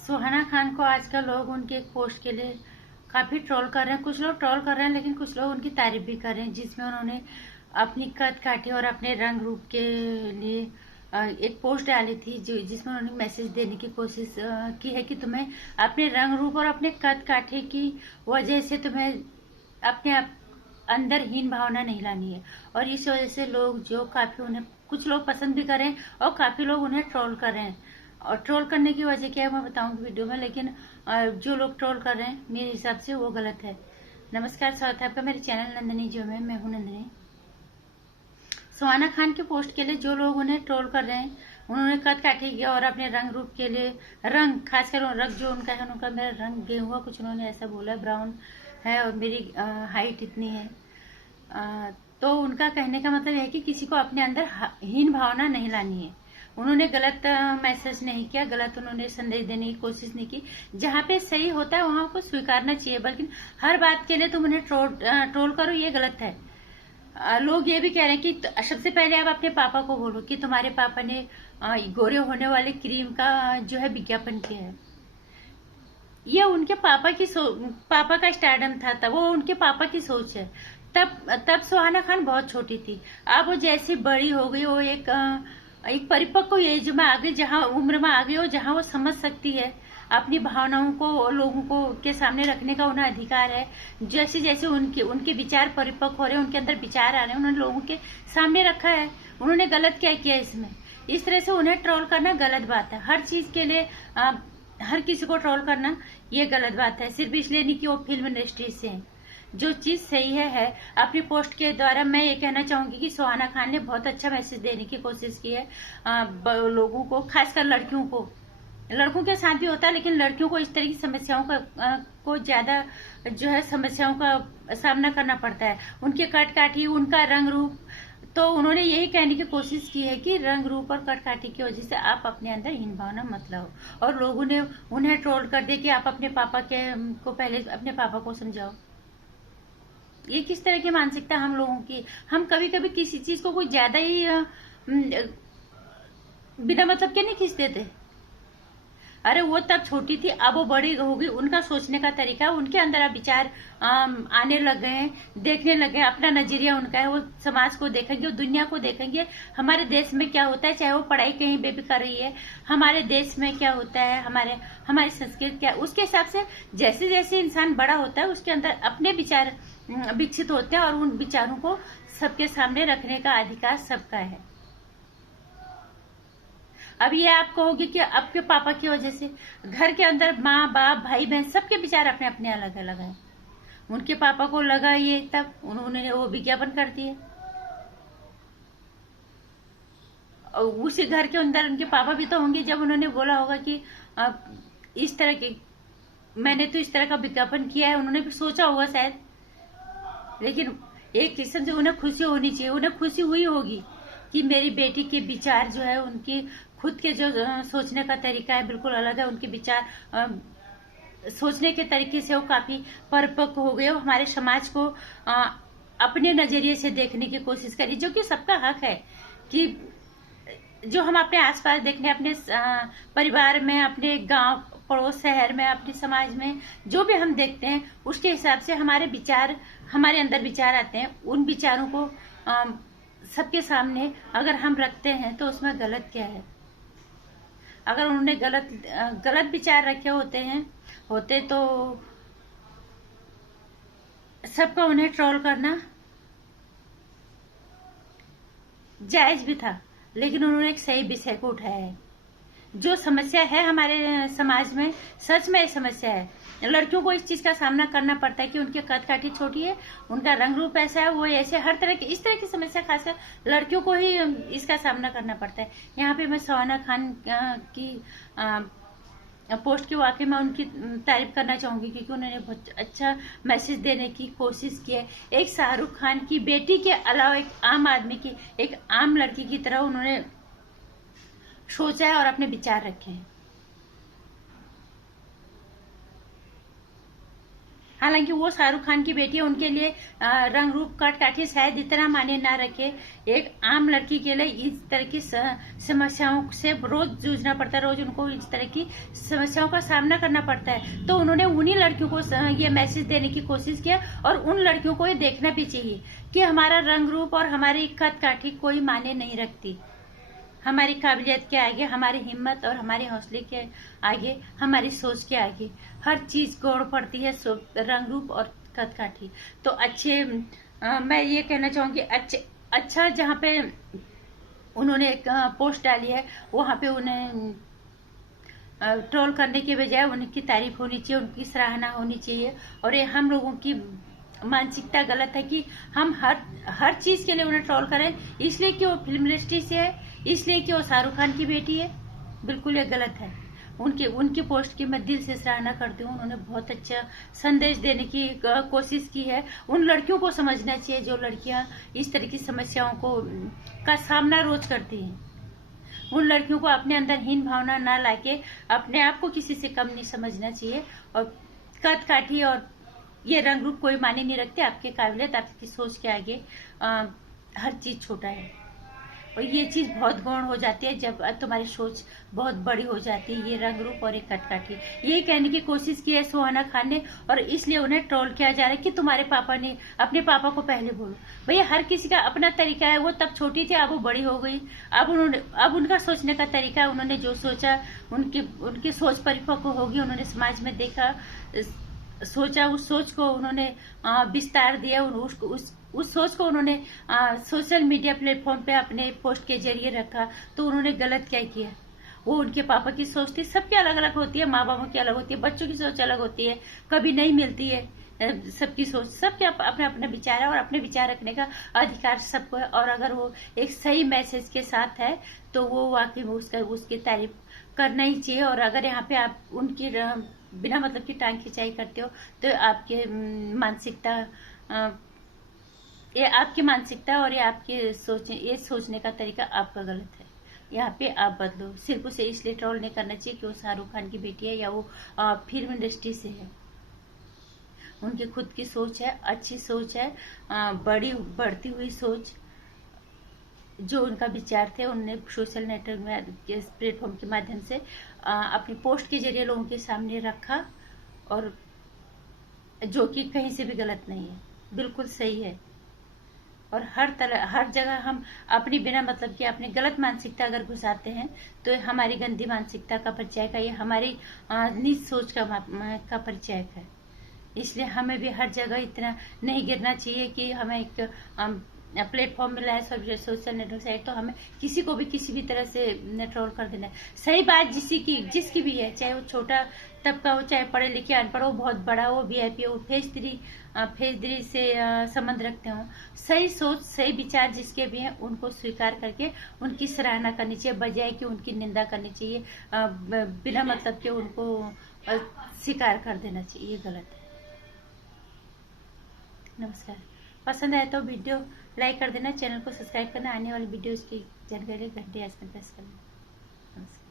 सुहाना खान को आजकल लोग उनके एक पोस्ट के लिए काफी ट्रोल कर रहे हैं। कुछ लोग ट्रोल कर रहे हैं लेकिन कुछ लोग उनकी तारीफ भी कर रहे हैं, जिसमें उन्होंने अपनी कद काटी और अपने रंग रूप के लिए एक पोस्ट डाली थी जिसमें उन्होंने मैसेज देने की कोशिश की है कि तुम्हें अपने रंग रूप और अपने कद काठे की वजह से तुम्हें अपने अंदर हीन भावना नहीं लानी है। और इस वजह से लोग जो काफी उन्हें कुछ लोग पसंद भी कर रहे हैं और काफी लोग उन्हें ट्रोल कर रहे हैं। और ट्रोल करने की वजह क्या है मैं बताऊंगी वीडियो में, लेकिन जो लोग ट्रोल कर रहे हैं मेरे हिसाब से वो गलत है। नमस्कार, स्वागत है आपका मेरे चैनल नंदिनी जो में। मैं हूं नंदिनी। सुहाना खान के पोस्ट के लिए जो लोग उन्हें ट्रोल कर रहे हैं, उन्होंने कद काटी किया और अपने रंग रूप के लिए रंग, खासकर रंग जो उनका है, उनका मेरा रंग गेहुआ कुछ उन्होंने ऐसा बोला, ब्राउन है और मेरी हाइट इतनी है। तो उनका कहने का मतलब है कि किसी को अपने अंदर हीन भावना नहीं लानी है। उन्होंने गलत मैसेज नहीं किया, गलत उन्होंने संदेश देने की कोशिश नहीं की। जहाँ पे सही होता है वहां को स्वीकारना चाहिए, बल्कि हर बात के लिए तुम उन्हें ट्रोल करो, ये गलत है। लोग ये भी कह रहे हैं कि सबसे पहले आप अपने पापा को बोलो कि तुम्हारे पापा ने गोरे होने वाले क्रीम का जो है विज्ञापन किया है। ये उनके पापा की पापा का स्टारडम था, तब वो उनके पापा की सोच है। तब सुहाना खान बहुत छोटी थी। अब वो जैसी बड़ी हो गई, वो एक परिपक्व एज में आ गई, जहाँ उम्र में आ गई हो, जहाँ वो समझ सकती है अपनी भावनाओं को लोगों को के सामने रखने का उन्हें अधिकार है। जैसे जैसे उनके विचार परिपक्व हो रहे हैं, उनके अंदर विचार आ रहे हैं, उन्होंने लोगों के सामने रखा है। उन्होंने गलत क्या किया इसमें? इस तरह से उन्हें ट्रोल करना गलत बात है। हर चीज के लिए हर किसी को ट्रोल करना ये गलत बात है, सिर्फ इसलिए नहीं कि वो फिल्म इंडस्ट्री से है। जो चीज सही है। अपनी पोस्ट के द्वारा मैं ये कहना चाहूंगी कि सुहाना खान ने बहुत अच्छा मैसेज देने की कोशिश की है लोगों को, खासकर लड़कियों को। लड़कों के साथ भी होता है, लेकिन लड़कियों को इस तरह की समस्याओं को ज्यादा जो है समस्याओं का सामना करना पड़ता है। उनके कट काठी, उनका रंग रूप, तो उन्होंने यही कहने की कोशिश की है कि रंग रूप और कट काठी की वजह से आप अपने अंदर हीन भावना मत लाओ। और लोगों ने उन्हें ट्रोल कर दिया कि आप अपने पापा को पहले अपने पापा को समझाओ। ये किस तरह की मानसिकता हम लोगों की? हम कभी कभी किसी चीज को कोई ज्यादा ही बिना मतलब के नहीं खींच देते। अरे वो तब छोटी थी, अब वो बड़ी होगी, उनका सोचने का तरीका, उनके अंदर अब विचार आने लग गए हैं, देखने लगे हैं, अपना नजरिया उनका है। वो समाज को देखेंगे, वो दुनिया को देखेंगे, हमारे देश में क्या होता है, चाहे वो पढ़ाई कहीं पे भी कर रही है, हमारे देश में क्या होता है, हमारी संस्कृति क्या, उसके हिसाब से जैसे जैसे इंसान बड़ा होता है उसके अंदर अपने विचार विकसित होते हैं और उन विचारों को सबके सामने रखने का अधिकार सबका है। अब ये आप कहोगे कि आपके पापा की वजह से घर के अंदर माँ बाप भाई बहन सबके विचार अपने अपने अलग अलग हैं। उनके पापा को लगा ये, तब उन्होंने वो विज्ञापन कर दिए। और उसी घर के अंदर उनके पापा भी तो होंगे, जब उन्होंने बोला होगा कि इस तरह के मैंने तो इस तरह का विज्ञापन किया है, उन्होंने भी सोचा होगा शायद। लेकिन एक किस्म से उन्हें खुशी होनी चाहिए, उन्हें खुशी हुई होगी कि मेरी बेटी के विचार जो है, उनकी खुद के जो सोचने का तरीका है बिल्कुल अलग है। उनके विचार सोचने के तरीके से वो काफी परिपक्व हो गए। हमारे समाज को अपने नजरिए से देखने की कोशिश करी, जो कि सबका हक है कि जो हम अपने आसपास देखने, अपने परिवार में, अपने गांव पड़ोस शहर में, अपने समाज में जो भी हम देखते हैं, उसके हिसाब से हमारे अंदर विचार आते हैं। उन विचारों को सबके सामने अगर हम रखते हैं तो उसमें गलत क्या है? अगर उन्होंने गलत विचार रखे होते तो सबका उन्हें ट्रोल करना जायज भी था, लेकिन उन्होंने एक सही विषय को उठाया है। जो समस्या है हमारे समाज में, सच में समस्या है। लड़कियों को इस चीज का सामना करना पड़ता है कि उनकी कद काठी छोटी है, उनका रंग रूप ऐसा है, वो ऐसे, हर तरह की इस तरह की समस्या खासकर लड़कियों को ही इसका सामना करना पड़ता है। यहाँ पे मैं सुहाना खान की पोस्ट की वाकई में उनकी तारीफ करना चाहूंगी, क्योंकि उन्होंने बहुत अच्छा मैसेज देने की कोशिश की है। एक शाहरुख खान की बेटी के अलावा एक आम आदमी की, एक आम लड़की की तरह उन्होंने सोचा है और अपने विचार रखे हैं। हालांकि वो शाहरुख खान की बेटी है, उनके लिए रंग रूप कट काठी शायद इतना मायने ना रखे। एक आम लड़की के लिए इस तरह की समस्याओं से रोज जूझना पड़ता है, रोज उनको इस तरह की समस्याओं का सामना करना पड़ता है। तो उन्होंने उन्हीं लड़कियों को ये मैसेज देने की कोशिश किया, और उन लड़कियों को ये देखना भी चाहिए कि हमारा रंग रूप और हमारी कद काठी कोई मायने नहीं रखती। हमारी काबिलियत के आगे, हमारी हिम्मत और हमारे हौसले के आगे, हमारी सोच के आगे हर चीज गौड़ पड़ती है, रंग रूप और कद काठी। तो मैं ये कहना चाहूंगी, अच्छा जहाँ पे उन्होंने एक पोस्ट डाली है, वहां पे उन्हें ट्रोल करने के बजाय उनकी तारीफ होनी चाहिए, उनकी सराहना होनी चाहिए। और ये हम लोगों की मानसिकता गलत है कि हम हर चीज के लिए उन्हें ट्रोल करें, इसलिए कि वो फिल्म इंडस्ट्री से है, इसलिए कि वो शाहरुख खान की बेटी है। बिल्कुल ये गलत है। उनकी पोस्ट की मैं दिल से सराहना करती हूँ। उन्होंने बहुत अच्छा संदेश देने की कोशिश की है। उन लड़कियों को समझना चाहिए जो लड़कियां इस तरह की समस्याओं का सामना रोज करती हैं। उन लड़कियों को अपने अंदर हीन भावना ना लाके अपने आप को किसी से कम नहीं समझना चाहिए। और कद काठी और ये रंग रूप कोई मायने नहीं रखते। आपकी काबिलियत, आपकी सोच के आगे हर चीज छोटा है। और ये चीज बहुत गौण हो जाती है जब तुम्हारी सोच बहुत बड़ी हो जाती है। ये रंग रूप और एक कटकाठी, यही कहने की कोशिश की है सुहाना खान ने, और इसलिए उन्हें ट्रोल किया जा रहा है कि तुम्हारे पापा ने, अपने पापा को पहले बोलो। भैया हर किसी का अपना तरीका है। वो तब छोटी थी, अब वो बड़ी हो गई। अब उनका सोचने का तरीका है। उन्होंने जो सोचा, उनकी सोच परिपक्व होगी। उन्होंने समाज में देखा, सोचा, उस सोच को उन्होंने विस्तार दिया। उस सोच को उन्होंने सोशल मीडिया प्लेटफॉर्म पे अपने पोस्ट के जरिए रखा। तो उन्होंने गलत क्या किया? वो उनके पापा की सोच थी। सबकी अलग अलग होती है, माँ बापों की अलग होती है, बच्चों की सोच अलग होती है, कभी नहीं मिलती है। सबकी सोच, सबके अपना अपना विचार है, और अपने विचार रखने का अधिकार सबको है। और अगर वो एक सही मैसेज के साथ है तो वो वाकई में उसकी तारीफ करना ही चाहिए। और अगर यहाँ पे आप उनकी बिना मतलब की टांग खिंचाई करते हो तो आपके मानसिकता ये आपकी मानसिकता और ये सोचने का तरीका आपका गलत है। यहाँ पे आप बदलो। सिर्फ उसे इसलिए ट्रोल नहीं करना चाहिए कि वो शाहरुख खान की बेटी है या वो फिल्म इंडस्ट्री से है। उनकी खुद की सोच है, अच्छी सोच है, बढ़ती हुई सोच। जो उनका विचार थे, उन्होंने सोशल नेटवर्क में प्लेटफॉर्म के माध्यम से अपनी पोस्ट के जरिए लोगों के सामने रखा, और जो कि कहीं से भी गलत नहीं है, बिल्कुल सही है। और हर जगह हम अपनी बिना मतलब कि अपनी गलत मानसिकता अगर घुसाते हैं तो हमारी गंदी मानसिकता का परिचय है, ये हमारी नीच सोच का परिचय है। इसलिए हमें भी हर जगह इतना नहीं गिरना चाहिए कि हमें एक प्लेटफॉर्म मिला है सोशल नेटवर्क साइट, तो हमें किसी को भी किसी भी तरह से ट्रोल कर देना है। सही बात जिसकी भी है, चाहे वो छोटा तबका हो, चाहे पढ़े लिखे अनपढ़ हो, बहुत बड़ा हो, VIP हो, फेजदरी से संबंध रखते हो। सही सोच, सही विचार जिसके भी हैं उनको स्वीकार करके उनकी सराहना करनी चाहिए, बजाय कि उनकी निंदा करनी चाहिए। बिना मतलब के उनको स्वीकार कर देना चाहिए, ये गलत है। नमस्कार। पसंद आए तो वीडियो लाइक कर देना, चैनल को सब्सक्राइब करना, आने वाली वीडियोस की जानकारी घंटे आइकन प्रेस करना। नमस्कार।